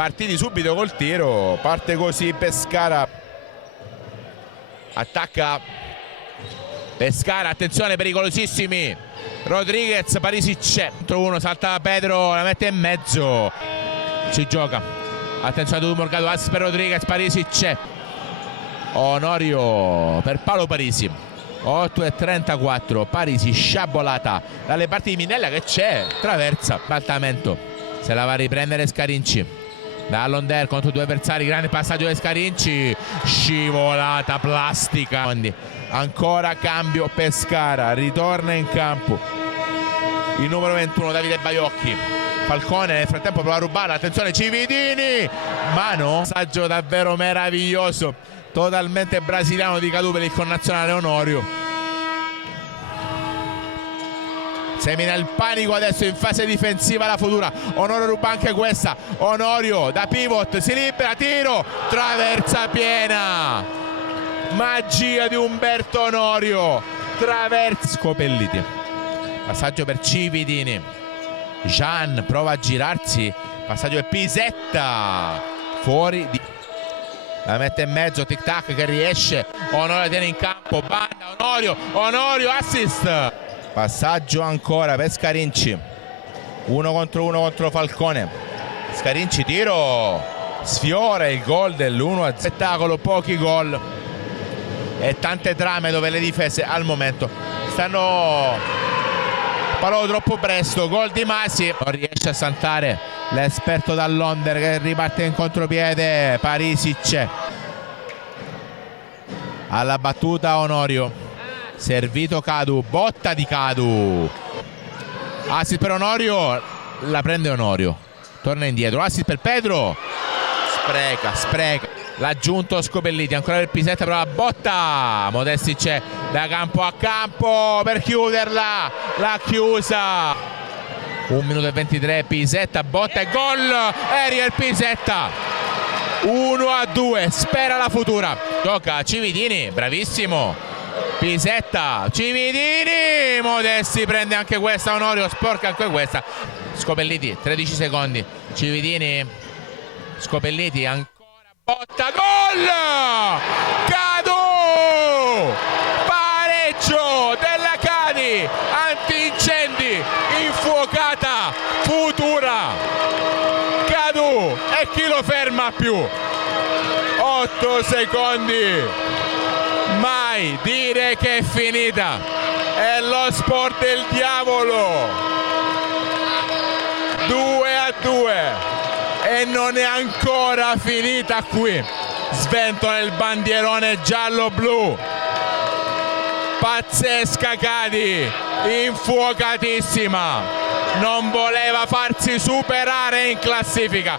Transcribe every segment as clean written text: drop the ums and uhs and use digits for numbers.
partiti subito col tiro. Parte così Pescara, attacca Pescara, attenzione, pericolosissimi. Rodriguez, Parisic contro uno, salta Pedro, la mette in mezzo, si gioca, attenzione a Morgado, assist per Rodriguez, Parisic, Onorio per Paolo Parisi. 8:34, Parisi sciabolata dalle parti di Minella, che c'è, traversa, baltamento, se la va a riprendere Scarinci da Londer contro due avversari, grande passaggio di Scarinci, scivolata plastica, quindi ancora cambio Pescara, ritorna in campo il numero 21 Davide Baiocchi. Falcone nel frattempo prova a rubare, attenzione Cividini, mano, passaggio davvero meraviglioso, totalmente brasiliano di Cadu per il connazionale Onorio. Semina il panico adesso in fase difensiva la Futura. Onorio ruba anche questa, Onorio da pivot, si libera, tiro, traversa piena, magia di Umberto Onorio, traversa, Scopelliti, passaggio per Cividini, Gian prova a girarsi, passaggio per Pisetta, fuori di... la mette in mezzo, tic tac che riesce, Onorio tiene in campo, banda, Onorio, assist, passaggio ancora per Scarinci, 1 contro 1 contro Falcone, Scarinci tiro, sfiora il gol dell'1-0, spettacolo, pochi gol e tante trame dove le difese al momento stanno parlando troppo presto. Gol di Masi, non riesce a saltare l'esperto dall'Onder che riparte in contropiede, Parisic alla battuta, Onorio, servito Cadu, botta di Cadu, assist per Onorio, la prende Onorio, torna indietro, assist per Pedro, spreca, l'ha aggiunto Scopelliti, ancora per Pisetta, però la botta, Modesti c'è da campo a campo per chiuderla, l'ha chiusa, 1 minuto e 23, Pisetta, botta e gol, Ariel Pisetta, 1-2, spera la Futura, gioca Cividini, bravissimo, Pisetta, Cividini, Modesti prende anche questa, Onorio sporca anche questa, Scopelliti, 13 secondi, Cividini, Scopelliti, ancora botta, gol! Cadu! Pareggio della Cadi, antincendi, infuocata Futura, Cadu, e chi lo ferma più? 8 secondi, mai dire che è finita, è lo sport del diavolo, 2-2 e non è ancora finita qui, sventola il bandierone giallo-blu, pazzesca Cadi, infuocatissima, non voleva farsi superare in classifica,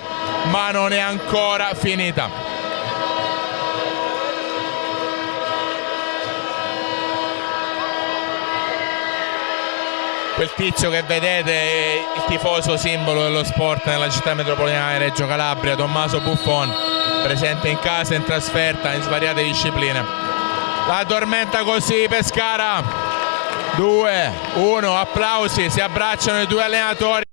ma non è ancora finita. Quel tizio che vedete è il tifoso simbolo dello sport nella città metropolitana di Reggio Calabria, Tommaso Buffon, presente in casa, in trasferta, in svariate discipline. La tormenta così Pescara, 2-1, applausi, si abbracciano i due allenatori.